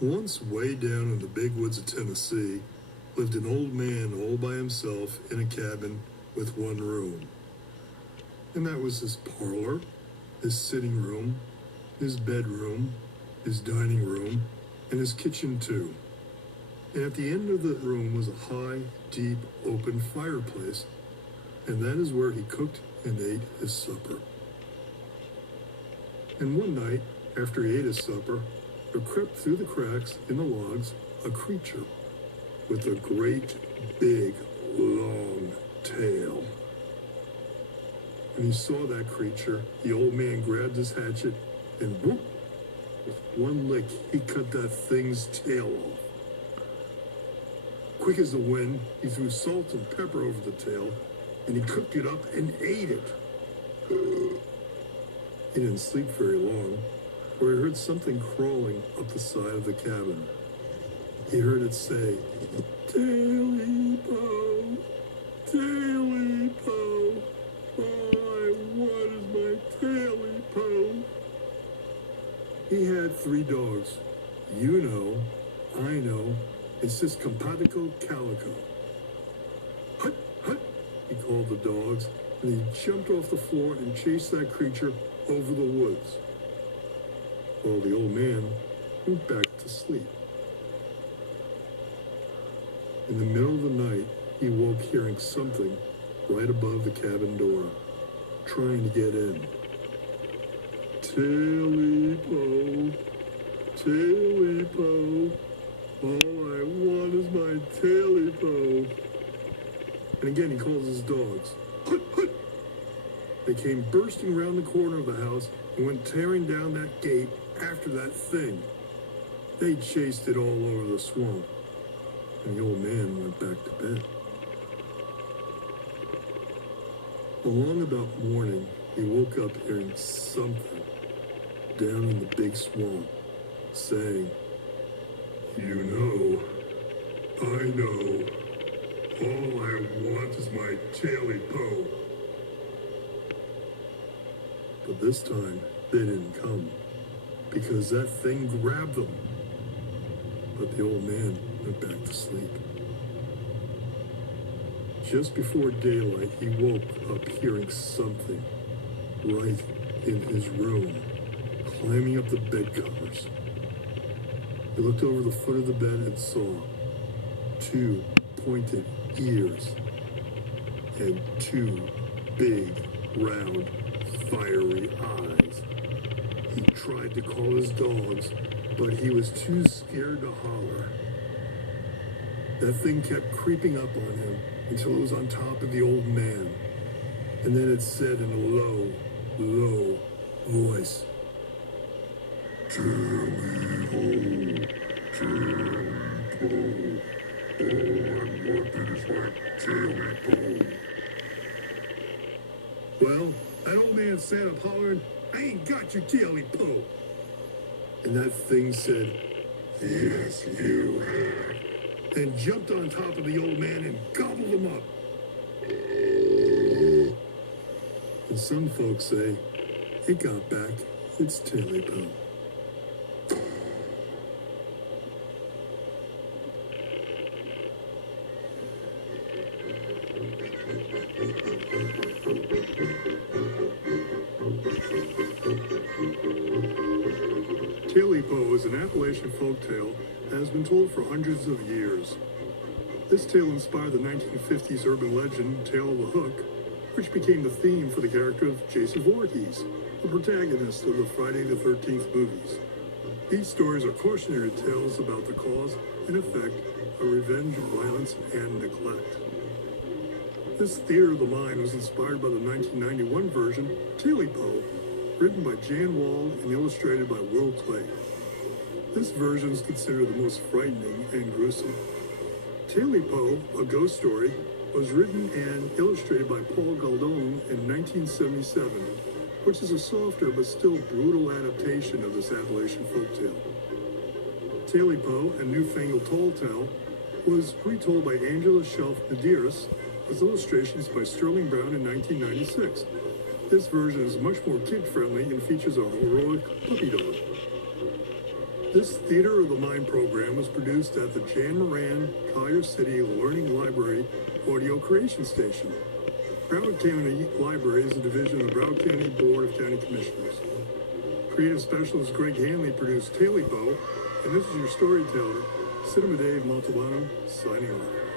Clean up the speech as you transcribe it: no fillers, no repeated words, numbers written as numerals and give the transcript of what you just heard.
Once, way down in the big woods of Tennessee, lived an old man all by himself in a cabin with one room. And that was his parlor, his sitting room, his bedroom, his dining room, and his kitchen too. And at the end of the room was a high, deep, open fireplace, and that is where he cooked and ate his supper. And one night, after he ate his supper, there crept through the cracks in the logs a creature with a great, big, long tail. When he saw that creature, the old man grabbed his hatchet and whoop, with one lick, he cut that thing's tail off. Quick as the wind, he threw salt and pepper over the tail, and he cooked it up and ate it. He didn't sleep very long, for he heard something crawling up the side of the cabin. He heard it say, "Tailypo, Tailypo, all I want is my Tailypo." He had 3 dogs. You know, I know, it's just Compatico Calico. "Hut, hut," he called the dogs, and he jumped off the floor and chased that creature over the woods. While the old man went back to sleep. In the middle of the night, he woke hearing something right above the cabin door, trying to get in. "Tailypo, Tailypo, all I want is my Tailypo." And again he calls his dogs. "Hut, hut." They came bursting round the corner of the house and went tearing down that gate after that thing. They chased it all over the swamp, and the old man went back to bed. Along about morning, he woke up hearing something down in the big swamp, saying, "You know, I know, all I want is my Tailypo." But this time, they didn't come, because that thing grabbed them. But the old man went back to sleep. Just before daylight, he woke up hearing something right in his room, climbing up the bed covers. He looked over the foot of the bed and saw 2 pointed ears and 2 big, round, fiery eyes. He tried to call his dogs, but he was too scared to holler. That thing kept creeping up on him until it was on top of the old man. And then it said in a low, low voice, "Tailypo, Tailypo, all I wanted is my Tailypo." Well, that old man sat up hollering, "I ain't got your Tailypo." And that thing said, "Yes, you have," and jumped on top of the old man and gobbled him up. And some folks say, it got back its Tailypo. Tailypo is an Appalachian folktale that has been told for hundreds of years. This tale inspired the 1950s urban legend Tale of the Hook, which became the theme for the character of Jason Voorhees, the protagonist of the Friday the 13th movies. These stories are cautionary tales about the cause and effect of revenge, violence, and neglect. This theater of the mind was inspired by the 1991 version, Tailypo, written by Jan Wall and illustrated by Will Clay. This version is considered the most frightening and gruesome. Tailypo, a ghost story, was written and illustrated by Paul Galdone in 1977, which is a softer but still brutal adaptation of this Appalachian folktale. Tailypo, a newfangled tall tale, was retold by Angela Shelf Nadiris with illustrations by Sterling Brown in 1996. This version is much more kid-friendly and features a heroic puppy dog. This Theater of the Mind program was produced at the Moran, Collier City Learning Library Audio Creation Station. Broward County Library is a division of the Broward County Board of County Commissioners. Creative specialist Greg Hanley produced Tailypo, and this is your storyteller, Cinema Dave Montalbano, signing off.